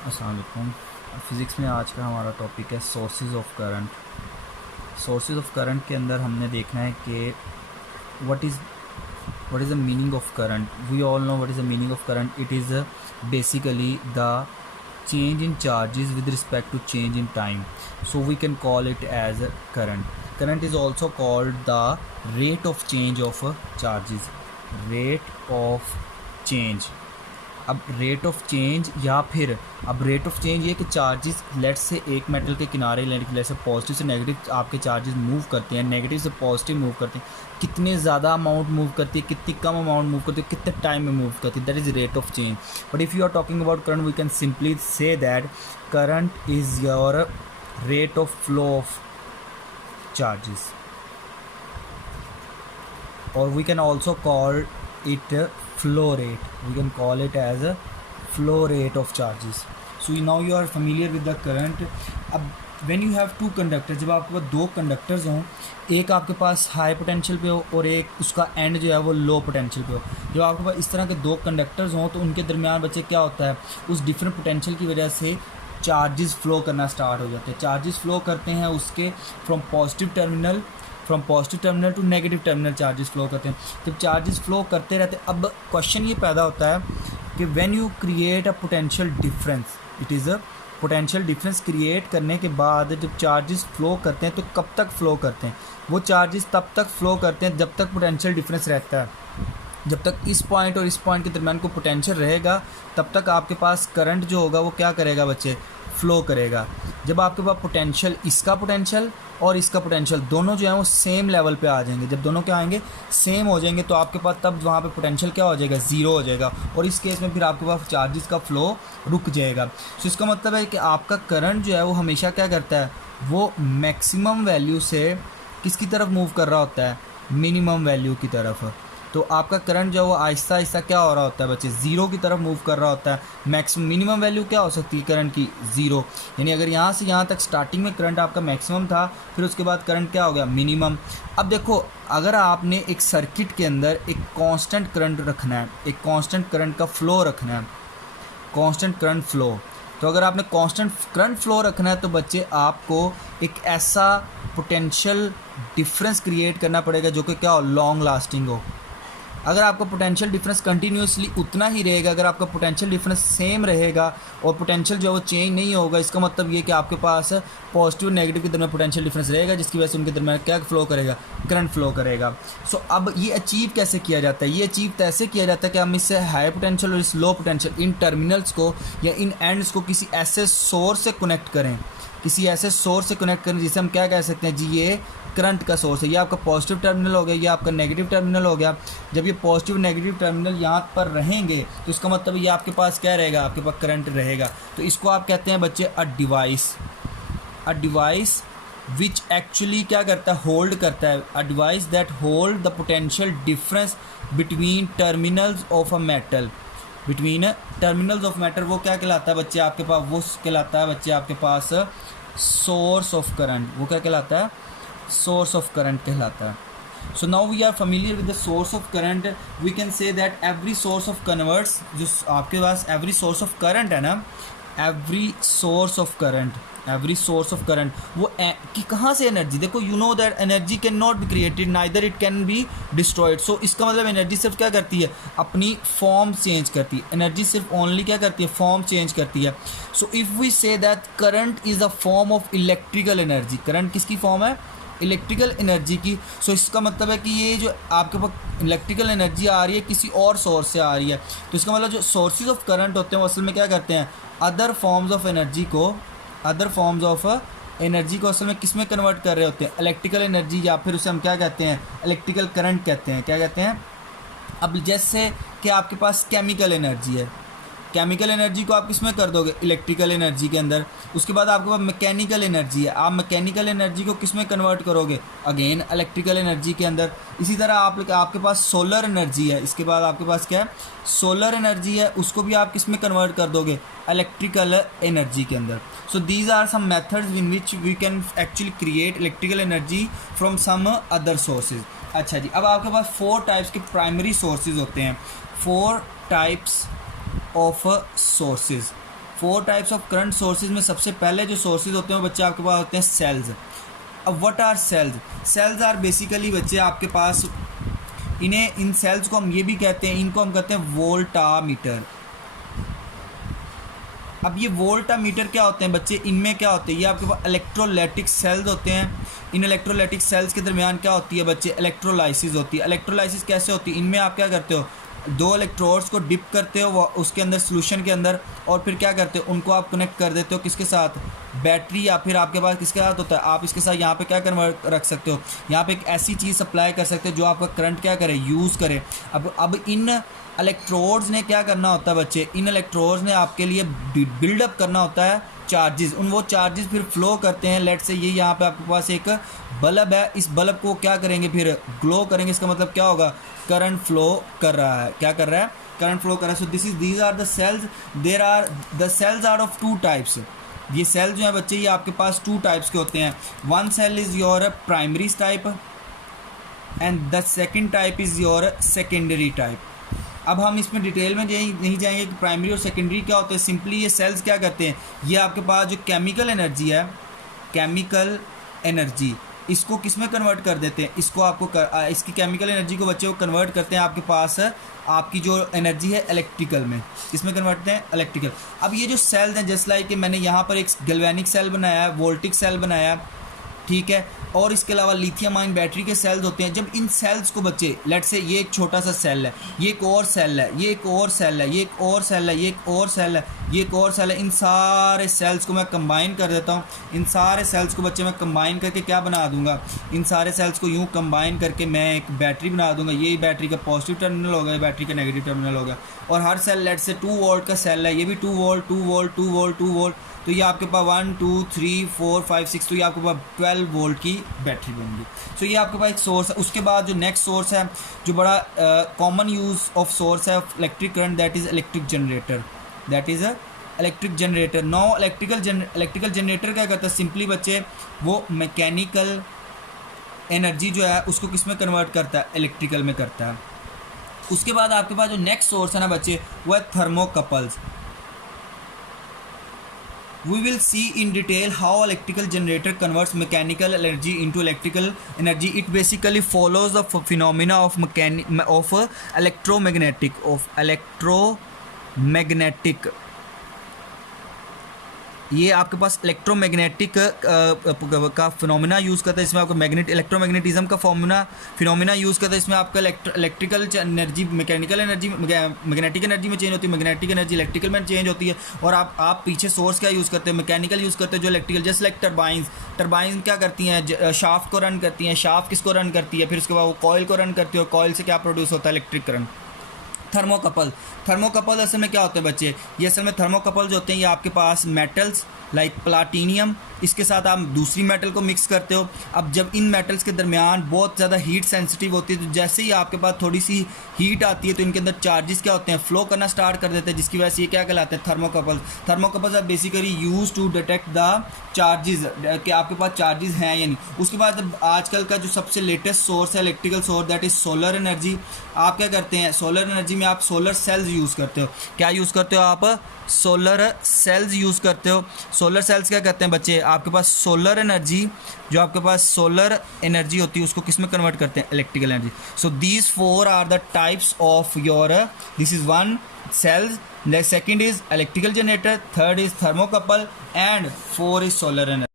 अस्सलाम वालेकुम। फ़िज़िक्स में आज का हमारा टॉपिक है sources of current. Sources of current के अंदर हमने देखना है कि what is the meaning of current. We all know what is the meaning of current. It is basically the change in charges with respect to change in time, so we can call it as current is also called the rate of change of charges, rate of change। अब rate of change या फिर अब rate of change ये कि charges late से एक metal के किनारे लेट से पॉजिटिव से नेगेटिव आपके चार्जेस मूव करते हैं, नेगेटिव से पॉजिटिव मूव करते हैं, कितने ज़्यादा अमाउंट मूव करती है, कितनी कम अमाउंट मूव करती है, कितने टाइम में मूव करती है, that is rate of change. But if you are talking about current we can simply say that current is your rate of flow of charges, or we can also call it flow rate. We can call it as a flow rate of charges. So now you are familiar with the current. अब when you have two conductors, जब आपके पास दो conductors हों, एक आपके पास high potential पे हो और एक उसका एंड जो है वो लो पोटेंशियल पे हो, जब आपके पास इस तरह के दो कंडक्टर्स हों तो उनके दरमियान बच्चे क्या होता है, उस डिफरेंट पोटेंशियल की वजह से चार्जेस फ्लो करना स्टार्ट हो जाते हैं। चार्जेस फ्लो करते हैं उसके from positive terminal to negative terminal charges flow करते हैं। जब चार्जेस फ्लो करते रहते हैं, अब क्वेश्चन ये पैदा होता है कि when you create a potential difference, it is a potential difference create करने के बाद जब चार्जेस फ्लो करते हैं तो कब तक फ्लो करते हैं, वो चार्जेस तब तक फ्लो करते हैं जब तक पोटेंशियल डिफरेंस रहता है। जब तक इस पॉइंट और इस पॉइंट के दरमियान को पोटेंशियल रहेगा तब तक आपके पास करंट जो होगा वो क्या करेगा बच्चे, फ्लो करेगा। जब आपके पास पोटेंशियल, इसका पोटेंशियल और इसका पोटेंशियल दोनों जो है वो सेम लेवल पे आ जाएंगे, जब दोनों क्या आएंगे, सेम हो जाएंगे, तो आपके पास तब वहाँ पे पोटेंशियल क्या हो जाएगा, ज़ीरो हो जाएगा, और इस केस में फिर आपके पास चार्जेस का फ्लो रुक जाएगा। तो इसका मतलब है कि आपका करंट जो है वो हमेशा क्या करता है, वो मैक्सिमम वैल्यू से किसकी तरफ मूव कर रहा होता है, मिनिमम वैल्यू की तरफ। तो आपका करंट जो है वो आहिस्ता आहिस्ता क्या हो रहा होता है बच्चे, ज़ीरो की तरफ मूव कर रहा होता है। मैक्सिमम मिनिमम वैल्यू क्या हो सकती है करंट की, ज़ीरो। यानी अगर यहाँ से यहाँ तक स्टार्टिंग में करंट आपका मैक्सिमम था, फिर उसके बाद करंट क्या हो गया, मिनिमम। अब देखो, अगर आपने एक सर्किट के अंदर एक कांस्टेंट करंट रखना है, एक कांस्टेंट करंट का फ्लो रखना है, कांस्टेंट करंट फ्लो, तो अगर आपने कांस्टेंट करंट फ्लो रखना है तो बच्चे आपको एक ऐसा पोटेंशियल डिफरेंस क्रिएट करना पड़ेगा जो कि क्या हो, लॉन्ग लास्टिंग हो। अगर आपका पोटेंशियल डिफरेंस कंटिन्यूसली उतना ही रहेगा, अगर आपका पोटेंशियल डिफरेंस सेम रहेगा और पोटेंशियल जो है वो चेंज नहीं होगा, इसका मतलब ये कि आपके पास पॉजिटिव और नेगेटिव के दरमियान पोटेंशियल डिफरेंस रहेगा, जिसकी वजह से उनके दरमियान क्या फ्लो करेगा, करंट फ्लो करेगा। सो अब ये अचीव कैसे किया जाता है, ये अचीव कैसे किया जाता है कि हम इससे हाई पोटेंशियल और इस लो पोटेंशियल इन टर्मिनल्स को या इन एंड्स को किसी ऐसे सोर्स से कनेक्ट करें, किसी ऐसे सोर्स से कनेक्ट करें जिसे हम क्या कह सकते हैं जी, ये करंट का सोर्स है, ये आपका पॉजिटिव टर्मिनल हो गया, ये आपका नेगेटिव टर्मिनल हो गया। जब ये पॉजिटिव नेगेटिव टर्मिनल यहाँ पर रहेंगे तो इसका मतलब ये आपके पास क्या रहेगा, आपके पास करंट रहेगा। तो इसको आप कहते हैं बच्चे अ डिवाइस विच एक्चुअली क्या करता है, होल्ड करता है, a device that hold the potential difference between terminals of a metal, between terminals of matter. वो क्या कहलाता है बच्चे आपके पास, वो कहलाता है बच्चे आपके पास सोर्स ऑफ करंट। वो क्या कहलाता है, सोर्स ऑफ करंट कहलाता है। So now we are familiar with the source of current, we can say that every source of converts, जो आपके पास एवरी सोर्स ऑफ करंट है ना, एवरी सोर्स ऑफ करंट वो कि कहाँ से एनर्जी, देखो you know that energy can not be created neither it can be destroyed. So इसका मतलब एनर्जी सिर्फ क्या करती है, अपनी फॉर्म चेंज करती है। एनर्जी सिर्फ ओनली क्या करती है, फॉर्म चेंज करती है। So if we say that current is a form of electrical energy, current किसकी फॉर्म है, इलेक्ट्रिकल एनर्जी की। सो इसका मतलब है कि ये जो आपके पास इलेक्ट्रिकल एनर्जी आ रही है किसी और सोर्स से आ रही है, तो इसका मतलब जो सोर्सेज ऑफ करंट होते हैं वो असल में क्या करते हैं, अदर फॉर्म्स ऑफ एनर्जी को असल में किस में कन्वर्ट कर रहे होते हैं, इलेक्ट्रिकल एनर्जी, या फिर उसे हम क्या कहते हैं, इलेक्ट्रिकल करंट कहते हैं। क्या कहते हैं, अब जैसे कि आपके पास केमिकल एनर्जी है, केमिकल एनर्जी को आप किस में कर दोगे, इलेक्ट्रिकल एनर्जी के अंदर। उसके बाद आपके पास मैकेनिकल एनर्जी है, आप मैकेनिकल एनर्जी को किस में कन्वर्ट करोगे, अगेन इलेक्ट्रिकल एनर्जी के अंदर। इसी तरह आपके पास सोलर एनर्जी है, इसके बाद आपके पास क्या है, सोलर एनर्जी है, उसको भी आप किस में कन्वर्ट कर दोगे, इलेक्ट्रिकल एनर्जी के अंदर। So these are some methods in which we can actually create electrical energy from some other sources. अच्छा जी, अब आपके पास 4 टाइप्स के प्राइमरी सोर्सेज होते हैं, 4 types of sources, 4 types of current sources में सबसे पहले जो सोर्सेज होते हैं बच्चे आपके पास होते हैं सेल्स। अब what are cells? Cells are basically बच्चे आपके पास, इन्हें, इन सेल्स को हम ये भी कहते हैं, इनको हम कहते हैं वोल्टामीटर। अब ये वोल्टामीटर क्या होते हैं बच्चे? इनमें क्या होते हैं, ये आपके पास इलेक्ट्रोलाइटिक सेल्स होते हैं। इन इलेक्ट्रोलाइटिक सेल्स के दरमियान क्या होती है बच्चे? इलेक्ट्रोलाइसिस होती है। इलेक्ट्रोलाइसिस कैसे होती है? इनमें आप क्या करते हो, 2 इलेक्ट्रोड्स को डिप करते हो उसके अंदर, सोल्यूशन के अंदर, और फिर क्या करते हो, उनको आप कनेक्ट कर देते हो किसके साथ? बैटरी, या फिर आपके पास किसके साथ होता है, आप इसके साथ यहाँ पे क्या कन्वर्ट रख सकते हो, यहाँ पे एक ऐसी चीज़ सप्लाई कर सकते हो जो आपका करंट क्या करे, यूज़ करे। अब इन इलेक्ट्रोड्स ने क्या करना होता है बच्चे? इन इलेक्ट्रोड्स ने आपके लिए बिल्डअप करना होता है चार्जेस। वो चार्जेस फिर फ्लो करते हैं। लेट से ये यहाँ पे आपके पास एक बल्ब है, इस बल्ब को क्या करेंगे, फिर ग्लो करेंगे। इसका मतलब क्या होगा? करंट फ्लो कर रहा है। क्या कर रहा है? करंट फ्लो कर रहा है। So these are the cells. The cells are of 2 types. ये सेल्स जो है बच्चे, ये आपके पास 2 टाइप्स के होते हैं। One cell is your primary type and the second type is your secondary type. अब हम इसमें डिटेल में नहीं जाएंगे कि प्राइमरी और सेकेंडरी क्या होते हैं। सिंपली ये सेल्स क्या करते हैं, ये आपके पास जो केमिकल एनर्जी है, केमिकल एनर्जी, इसको किस में कन्वर्ट कर देते हैं? इसको इसकी केमिकल एनर्जी को बच्चे को कन्वर्ट करते हैं आपके पास आपकी जो एनर्जी है इलेक्ट्रिकल में। किसमें कन्वर्ट करते हैं? इलेक्ट्रिकल। अब ये जो सेल्स हैं, जस्ट लाइक कि मैंने यहाँ पर एक गैल्वेनिक सेल बनाया है, वोल्टिक सेल बनाया है, ठीक है, और इसके अलावा लिथियम आयन बैटरी के सेल्स होते हैं। जब इन सेल्स को बच्चे, लेट से ये एक छोटा सा सेल है, ये एक और सेल है, ये एक और सेल है, ये एक और सेल है, ये एक और सेल है, ये एक और सेल है, इन सारे सेल्स को मैं कंबाइन कर देता हूँ। इन सारे सेल्स को बच्चे मैं कंबाइन करके क्या बना दूंगा? इन सारे सेल्स को यूँ कंबाइन करके मैं एक बैटरी बना दूंगा। ये बैटरी का पॉजिटिव टर्मिनल होगा, ये बैटरी का नेगेटिव टर्मिनल होगा। और हर सेल लेट से 2 वोल्ट का सेल है, ये भी 2 वोल्ट 2 वोल्ट 2 वोल्ट 2 वोल्ट। तो ये आपके पास 1 2 3 4 5 6, तो ये आपके पास 12 वोल्ट की बैटरी बनेगी। सो ये आपके पास एक सोर्स है। उसके बाद जो नेक्स्ट सोर्स है, जो बड़ा कॉमन यूज़ ऑफ सोर्स है electric current, that is electric generator. That is a electric generator. No electrical generator क्या करता है? सिंपली बच्चे वो मैकेनिकल एनर्जी जो है उसको किस में कन्वर्ट करता है? इलेक्ट्रिकल में करता है। उसके बाद आपके पास जो नेक्स्ट सोर्स है ना बच्चे, वो है thermocouples. We will see in detail how electrical generator converts mechanical energy into electrical energy. It basically follows the phenomena of electromagnetic. ये आपके पास इलेक्ट्रोमैग्नेटिक का फिनोमिना यूज़ करता है। इसमें आपका इलेक्ट्रोमैग्नेटिज्म का फिनोमिना यूज़ करता है। इसमें आपका electrical energy mechanical energy magnetic energy में चेंज होती है, मैग्नेटिक एनर्जी इलेक्ट्रिकल में चेंज होती है। और आप पीछे सोर्स क्या यूज़ करते हैं? मैकेनिकल यूज़ करते हैं, जो इलेक्ट्रिकल, जस्ट लाइक टर्बाइंस क्या करती हैं? शाफ्ट को रन करती हैं। शाफ्ट किसको रन करती है? फिर उसके बाद वो कॉइल को रन करती है, और कॉइल से क्या प्रोड्यूस होता है? Electric current. थर्मोकपल असल में क्या होते हैं बच्चे? ये असल में थर्मोकपल जो होते हैं, ये आपके पास मेटल्स लाइक प्लाटीनियम, इसके साथ आप दूसरी मेटल को मिक्स करते हो। अब जब इन मेटल्स के दरमियान बहुत ज़्यादा हीट सेंसिटिव होती है, तो जैसे ही आपके पास थोड़ी सी हीट आती है तो इनके अंदर चार्जेस क्या होते हैं? फ्लो करना स्टार्ट कर देते हैं, जिसकी वजह से ये क्या कहलाते हैं? Thermocouples are basically use to detect the charges, कि आपके पास चार्जेस हैं या नहीं। उसके बाद आजकल का जो सबसे लेटेस्ट सोर्स है electrical source, that is solar energy. आप क्या करते हैं? सोलर एनर्जी में आप सोलर सेल्स यूज़ करते हो। क्या यूज़ करते हो आप? सोलर सेल्स यूज़ करते हो। सोलर सेल्स क्या करते हैं बच्चे? आपके पास सोलर एनर्जी, जो आपके पास सोलर एनर्जी होती है, उसको किस में कन्वर्ट करते हैं? Electrical energy. So these 4 are the types of your, this is 1 cells, the second is electrical generator, third is thermocouple, and 4 is solar energy.